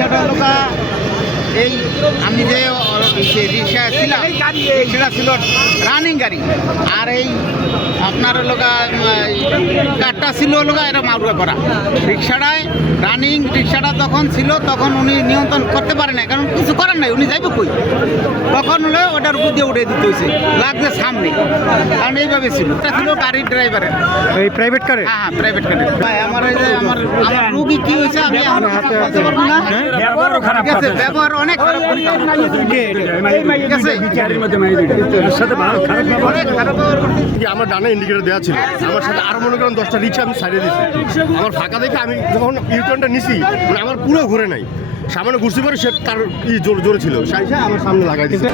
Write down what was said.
রিক্সাটা হলো এই আমি যে রিক্সা ছিলাম সেটা ছিল রানিং গাড়ি, আর এই আপনার হলো কারটা ছিল হলো এটা মারুয়া করা। রিক্সাটায় রানিং রিক্সাটা তখন ছিল, তখন উনি নিয়ন্ত্রণ করতে পারে না, কারণ কিছু করার নাই, উনি যাইবে কই, তখন হলে ওটার উপর দিয়ে উঠে দিতে হয়েছে, লাগবে সামনে, কারণ এইভাবে ছিল। এটা ছিল গাড়ির ড্রাইভারের, এই প্রাইভেট কারে? হ্যাঁ প্রাইভেট গাড়ি। ভাই আমার এই যে আমার রুগী কি হয়েছে আমি এখন হাতে পারবো না। ঠিক আছে, ব্যবহার অনেক খারাপ, অনেক খারাপ ব্যবহার করতে। আমার ডানে ইন্ডিকেটর দেওয়া ছিল, আমার সাথে আরো মনে করেন 10টা রিক্সা আমি সাইডে দিয়েছি। আমার ফাঁকা দেখে আমি যখন ইউটার্নটা নিছি, মানে আমার পুরো ঘুরে নাই, সামনে ঘুরতে পারে, সে তার জোরে ছিল, সাইসে আমার সামনে লাগাই দিয়েছে।